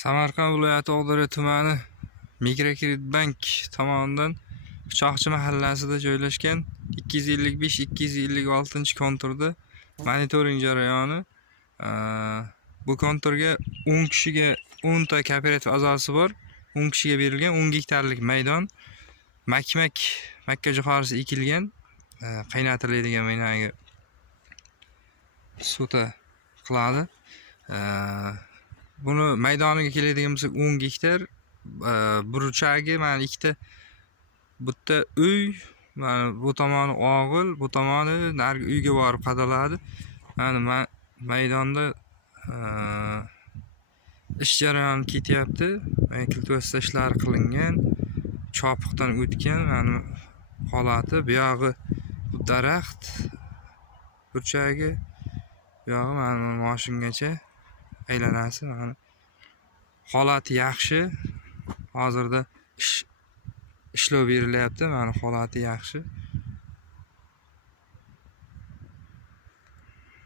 Samarqand viloyati Oqdaryo tumani Mikrokredit bank tomonidan Pichoqchi mahallasida joylashgan 255-256 konturda monitoring jarayoni. Bu konturga 10 kishiga 10 ta kooperativ a'zosi bor. 10 kishiga berilgan 10 gektarlik maydon. Makka jo'xorisi ekilgan, qaynatiladigan maynaga suta qiladi. Buni maydoniga keladigan bo'lsak 10 gektar, burchagi mana ikkita bitta uy, mana bu tomoni og'il, bu tomoni narigi uyga borib qadaladi. Mana maydonda ish jarayoni ketyapti. Kiltuvasta ishlari qilingan, chopiqdan o'tgan mana holati. Bu yog'i bu daraxt burchagi, bu yog'i mana moshingacha aylanasi. Mana holati yaxshi. Hozirda ishlov berilyapti. Mana holati yaxshi.